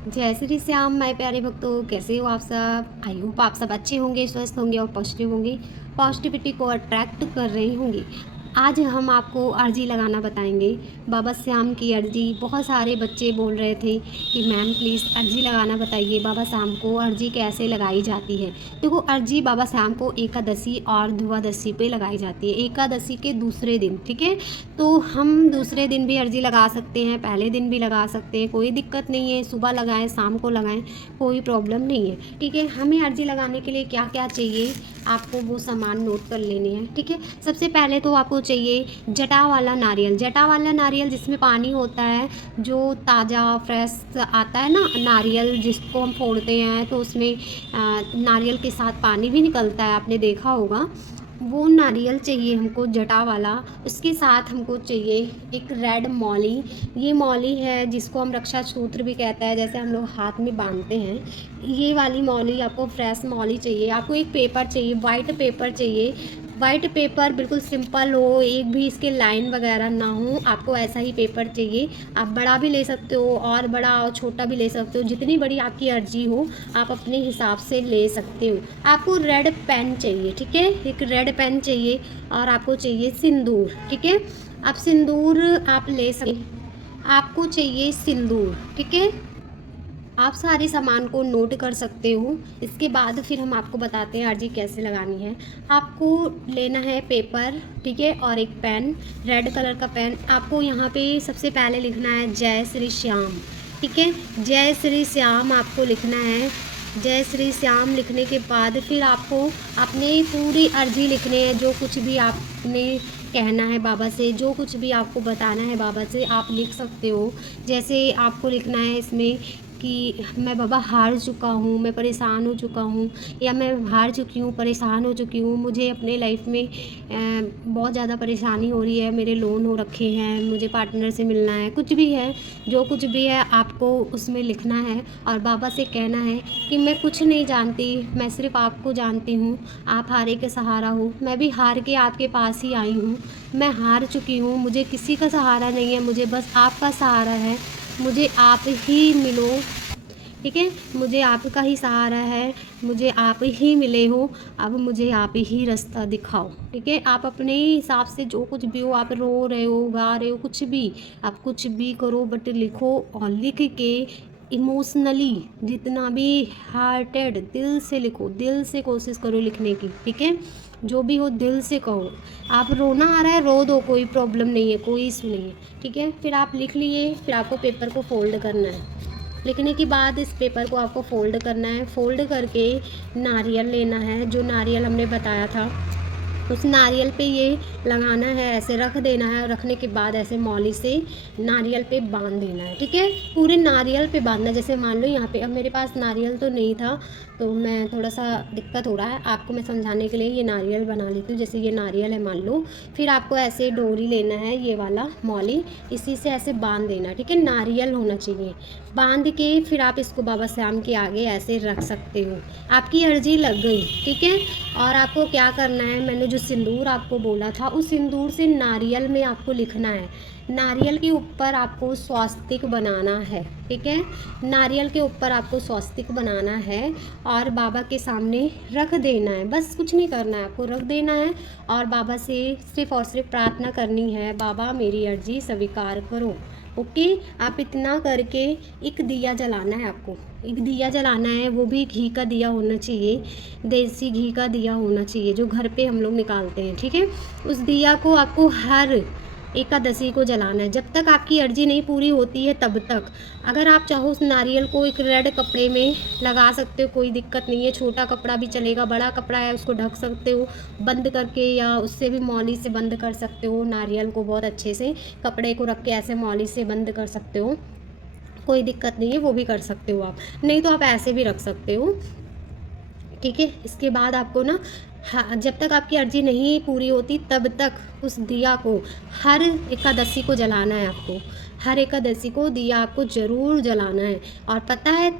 जय श्री श्याम माय प्यारे भक्तों, कैसे हो आप सब। आई होप आप सब अच्छे होंगे, स्वस्थ होंगे और पॉजिटिव होंगे, पॉजिटिविटी को अट्रैक्ट कर रहे होंगे। आज हम आपको अर्जी लगाना बताएंगे, बाबा श्याम की अर्जी। बहुत सारे बच्चे बोल रहे थे कि मैम प्लीज़ अर्जी लगाना बताइए, बाबा श्याम को अर्जी कैसे लगाई जाती है। देखो, अर्जी बाबा श्याम को एकादशी और द्वादशी पे लगाई जाती है, एकादशी के दूसरे दिन। ठीक है, तो हम दूसरे दिन भी अर्जी लगा सकते हैं, पहले दिन भी लगा सकते हैं, कोई दिक्कत नहीं है। सुबह लगाएं, शाम को लगाएं, कोई प्रॉब्लम नहीं है। ठीक है, हमें अर्जी लगाने के लिए क्या क्या चाहिए, आपको वो सामान नोट कर लेने हैं। ठीक है, सबसे पहले तो आपको चाहिए जटा वाला नारियल। जटा वाला नारियल जिसमें पानी होता है, जो ताज़ा फ्रेश आता है ना नारियल, जिसको हम फोड़ते हैं तो उसमें नारियल के साथ पानी भी निकलता है, आपने देखा होगा। वो नारियल चाहिए हमको, जटा वाला। उसके साथ हमको चाहिए एक रेड मौली। ये मौली है जिसको हम रक्षा सूत्र भी कहता है, जैसे हम लोग हाथ में बांधते हैं। ये वाली मौली आपको, फ्रेश मौली चाहिए। आपको एक पेपर चाहिए, वाइट पेपर चाहिए। वाइट पेपर बिल्कुल सिंपल हो, एक भी इसके लाइन वगैरह ना हो, आपको ऐसा ही पेपर चाहिए। आप बड़ा भी ले सकते हो और बड़ा और छोटा भी ले सकते हो, जितनी बड़ी आपकी अर्जी हो आप अपने हिसाब से ले सकते हो। आपको रेड पेन चाहिए। ठीक है, एक रेड पेन चाहिए और आपको चाहिए सिंदूर। ठीक है, आप सिंदूर आप ले सकते, आपको चाहिए सिंदूर। ठीक है, आप सारे सामान को नोट कर सकते हो। इसके बाद फिर हम आपको बताते हैं अर्जी कैसे लगानी है। आपको लेना है पेपर, ठीक है, और एक पेन, रेड कलर का पेन। आपको यहाँ पे सबसे पहले लिखना है जय श्री श्याम। ठीक है, जय श्री श्याम आपको लिखना है। जय श्री श्याम लिखने के बाद फिर आपको अपनी पूरी अर्जी लिखनी है, जो कुछ भी आपने कहना है बाबा से, जो कुछ भी आपको बताना है बाबा से, आप लिख सकते हो। जैसे आपको लिखना है इसमें कि मैं बाबा हार चुका हूँ, मैं परेशान हो चुका हूँ, या मैं हार चुकी हूँ, परेशान हो चुकी हूँ, मुझे अपने लाइफ में बहुत ज़्यादा परेशानी हो रही है, मेरे लोन हो रखे हैं, मुझे पार्टनर से मिलना है। कुछ भी है, जो कुछ भी है आपको उसमें लिखना है और बाबा से कहना है कि मैं कुछ नहीं जानती, मैं सिर्फ आपको जानती हूँ, आप हारे के सहारा हो। मैं भी हार के आपके पास ही आई हूँ, मैं हार चुकी हूँ, मुझे किसी का सहारा नहीं है, मुझे बस आपका सहारा है, मुझे आप ही मिलो। ठीक है, मुझे आपका ही सहारा है, मुझे आप ही मिले हो, अब मुझे आप ही रास्ता दिखाओ। ठीक है, आप अपने हिसाब से जो कुछ भी हो, आप रो रहे हो, गा रहे हो, कुछ भी, आप कुछ भी करो, बट लिखो। और लिख के इमोशनली, जितना भी हार्टेड, दिल से लिखो, दिल से कोशिश करो लिखने की। ठीक है, जो भी हो दिल से कहो। आप रोना आ रहा है रो दो, कोई प्रॉब्लम नहीं है, कोई इशू नहीं है। ठीक है, फिर आप लिख लिए, फिर आपको पेपर को फोल्ड करना है। लिखने के बाद इस पेपर को आपको फोल्ड करना है। फोल्ड करके नारियल लेना है, जो नारियल हमने बताया था, उस नारियल पे ये लगाना है, ऐसे रख देना है, और रखने के बाद ऐसे मौली से नारियल पे बांध देना है। ठीक है, पूरे नारियल पे बांधना है। जैसे मान लो यहाँ पे, अब मेरे पास नारियल तो नहीं था, तो मैं थोड़ा सा दिक्कत हो रहा है, आपको मैं समझाने के लिए ये नारियल बना लेती हूँ। जैसे ये नारियल है मान लो, फिर आपको ऐसे डोरी लेना है, ये वाला मौली, इसी से ऐसे बांध देना। ठीक है, नारियल होना चाहिए। बांध के फिर आप इसको बाबा श्याम के आगे ऐसे रख सकते हो। आपकी अर्जी लग गई। ठीक है, और आपको क्या करना है, मैंने जो सिंदूर आपको बोला था, उस सिंदूर से नारियल में आपको लिखना है, नारियल के ऊपर आपको स्वास्तिक बनाना है। ठीक है, नारियल के ऊपर आपको स्वास्तिक बनाना है और बाबा के सामने रख देना है। बस कुछ नहीं करना है, आपको रख देना है और बाबा से सिर्फ और सिर्फ प्रार्थना करनी है, बाबा मेरी अर्जी स्वीकार करो। ओके, आप इतना करके एक दिया जलाना है, आपको एक दिया जलाना है, वो भी घी का दिया होना चाहिए, देसी घी का दिया होना चाहिए, जो घर पे हम लोग निकालते हैं। ठीक है, उस दिया को आपको हर एकादशी को जलाना है, जब तक आपकी अर्जी नहीं पूरी होती है तब तक। अगर आप चाहो उस नारियल को एक रेड कपड़े में लगा सकते हो, कोई दिक्कत नहीं है, छोटा कपड़ा भी चलेगा, बड़ा कपड़ा है उसको ढक सकते हो बंद करके, या उससे भी मौली से बंद कर सकते हो। नारियल को बहुत अच्छे से कपड़े को रख के ऐसे मौली से बंद कर सकते हो, कोई दिक्कत नहीं है, वो भी कर सकते हो आप, नहीं तो आप ऐसे भी रख सकते हो। ठीक है, इसके बाद आपको ना, हाँ, जब तक आपकी अर्जी नहीं पूरी होती तब तक उस दिया को हर एकादशी को जलाना है आपको। हर एकादशी को दिया आपको ज़रूर जलाना है। और पता है,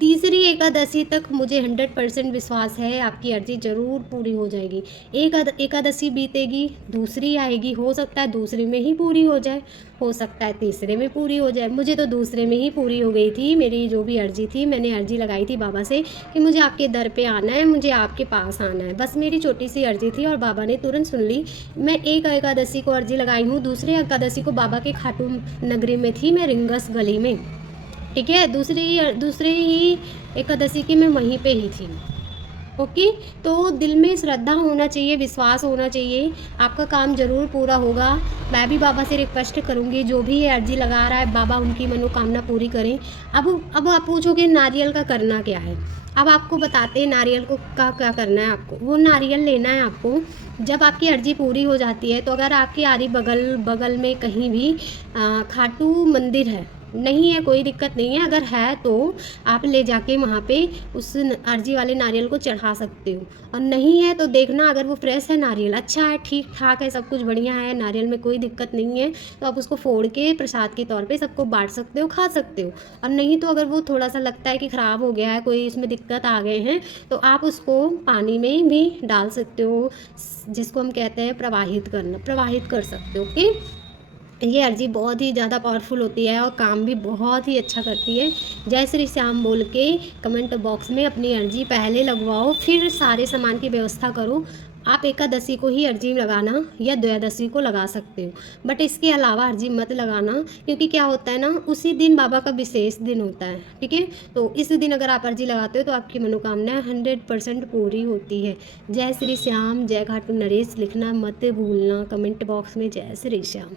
तीसरी एकादशी तक मुझे 100% विश्वास है आपकी अर्जी ज़रूर पूरी हो जाएगी। एक एकादशी बीतेगी, दूसरी आएगी, हो सकता है दूसरे में ही पूरी हो जाए, हो सकता है तीसरे में पूरी हो जाए। मुझे तो दूसरे में ही पूरी हो गई थी मेरी जो भी अर्जी थी। मैंने अर्जी लगाई थी बाबा से कि मुझे आपके दर पे आना है, मुझे आपके पास आना है। बस मेरी छोटी सी अर्जी थी और बाबा ने तुरंत सुन ली। मैं एक एकादशी को अर्जी लगाई हूँ, दूसरी एकादशी को बाबा के खाटू नगरी में थी, मैं रिंगस गली में, ठीक है। दूसरी ही एकादशी की मैं वहीं पे ही थी। ओके। तो दिल में श्रद्धा होना चाहिए, विश्वास होना चाहिए, आपका काम ज़रूर पूरा होगा। मैं भी बाबा से रिक्वेस्ट करूँगी, जो भी ये अर्जी लगा रहा है बाबा उनकी मनोकामना पूरी करें। अब आप पूछोगे नारियल का करना क्या है। अब आपको बताते हैं नारियल को का क्या करना है। आपको वो नारियल लेना है आपको। जब आपकी अर्जी पूरी हो जाती है तो अगर आपके आरी बगल बगल में कहीं भी खाटू मंदिर है, नहीं है कोई दिक्कत नहीं है, अगर है तो आप ले जाके वहाँ पे उस अर्जी वाले नारियल को चढ़ा सकते हो। और नहीं है तो देखना, अगर वो फ्रेश है नारियल, अच्छा है, ठीक ठाक है, सब कुछ बढ़िया है, नारियल में कोई दिक्कत नहीं है, तो आप उसको फोड़ के प्रसाद के तौर पे सबको बांट सकते हो, खा सकते हो। और नहीं तो अगर वो थोड़ा सा लगता है कि ख़राब हो गया है, कोई इसमें दिक्कत आ गए हैं, तो आप उसको पानी में भी डाल सकते हो, जिसको हम कहते हैं प्रवाहित करना, प्रवाहित कर सकते हो। ओके। ये अर्जी बहुत ही ज़्यादा पावरफुल होती है और काम भी बहुत ही अच्छा करती है। जय श्री श्याम बोल के कमेंट बॉक्स में अपनी अर्जी पहले लगवाओ, फिर सारे सामान की व्यवस्था करो। आप एकादशी को ही अर्जी लगाना या द्वादशी को लगा सकते हो, बट इसके अलावा अर्जी मत लगाना, क्योंकि क्या होता है ना, उसी दिन बाबा का विशेष दिन होता है, ठीक है। तो इस दिन अगर आप अर्जी लगाते हो तो आपकी मनोकामना 100% पूरी होती है। जय श्री श्याम, जय खाटू नरेश लिखना मत भूलना कमेंट बॉक्स में, जय श्री श्याम।